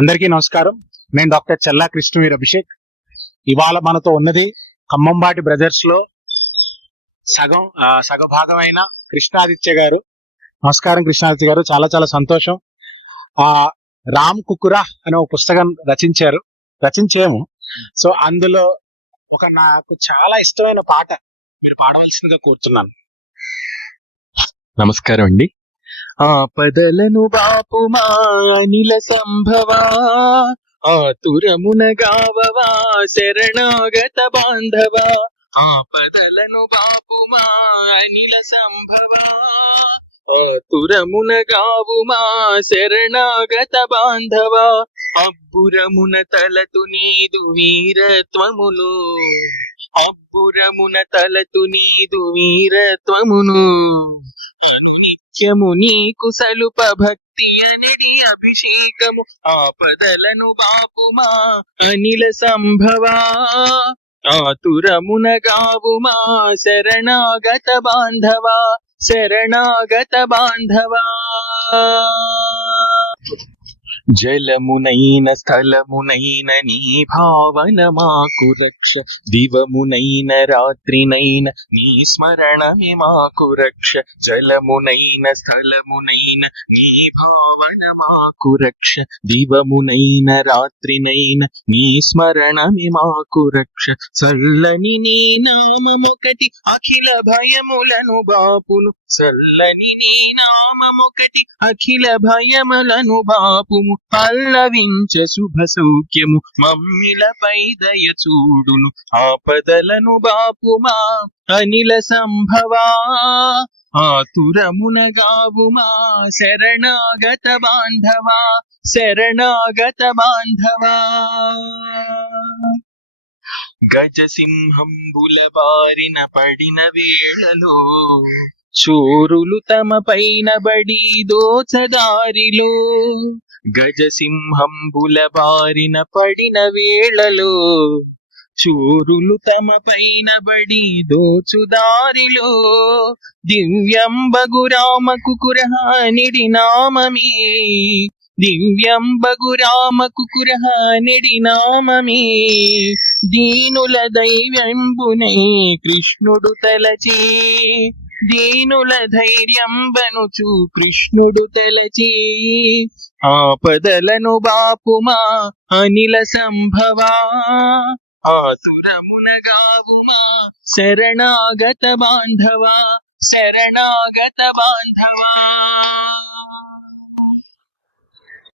అందరికీ నమస్కారం. నేను డాక్టర్ చల్లా కృష్ణవీర్ అభిషేక్. ఇవాళ మనతో ఉన్నది ఖమ్మంబాటి బ్రదర్స్ లో సగభాగమైన కృష్ణాదిత్య గారు. నమస్కారం కృష్ణాదిత్య గారు, చాలా చాలా సంతోషం. ఆ రామ్ కుకురా అనే ఒక పుస్తకం రచించేము. సో అందులో ఒక నాకు చాలా ఇష్టమైన పాట మీరు పాడవలసిందిగా కోరుతున్నాను. నమస్కారం అండి. ఆపదలను బాపుమా అనిల సంభవా, ఆతురమున గావవా శరణాగత బాంధవా. ఆపదలను బాపుమా అనిల సంభవా, ఆతురమున గావుమా శరణాగత బాంధవా. అబ్బురమున తలతు నీదు వీరత్వమును, అబ్బురమున తలతు నీదు వీరత్వమును. నిత్యము నీకు సలుప భక్తి అనడి అభిషేకము. ఆపదలను బాపుమా అనిల సంభవా, ఆతురమున గావుమా శరణాగత బాంధవా, శరణాగత బాంధవా. జలమునైన స్థలమునైన నీ భావన మాకు రక్ష, దివమునైన రాత్రినైన నీ స్మరణమే మాకు రక్ష. జలమునైన స్థలమునైన నీ భావన మాకు రక్ష, దివమునైన రాత్రినైన నీ స్మరణమే మాకు రక్ష. చల్లని నీ నామమొకటి అఖిల భయములను బాపును, చల్లని నీ నామమొకటి అఖిల భయములను బాపుము. పల్లవించ శుభ సౌఖ్యము మమ్మిలపై దయ చూడును. ఆపదలను బాపుమా అనిల సంభవా, ఆతురమున గావుమా శరణాగత బాంధవా, శరణాగత బాంధవా. గజసింహంబుల బారిన పడిన వేళలో, చోరులు తమ పైన బడి దోచదారిలో. గజసింహంబుల బారిన పడిన వేళలో, చోరులు తమ పైన బడి దోచుదారిలో. దివ్యంబగు రామ కుకురహానిడి నామమే, దివ్యంబగు రామ కుకురహానిడి నామమే. దీనుల దైవ్యంబునే కృష్ణుడు తలచి, దీనుల ధైర్యంబనుచు కృష్ణుడు తలచి. ఆపదలను బాపుమా అనిల సంభవా, ఆతురమున గావుమా శరణాగత బాంధవా, శరణాగత బాంధవా.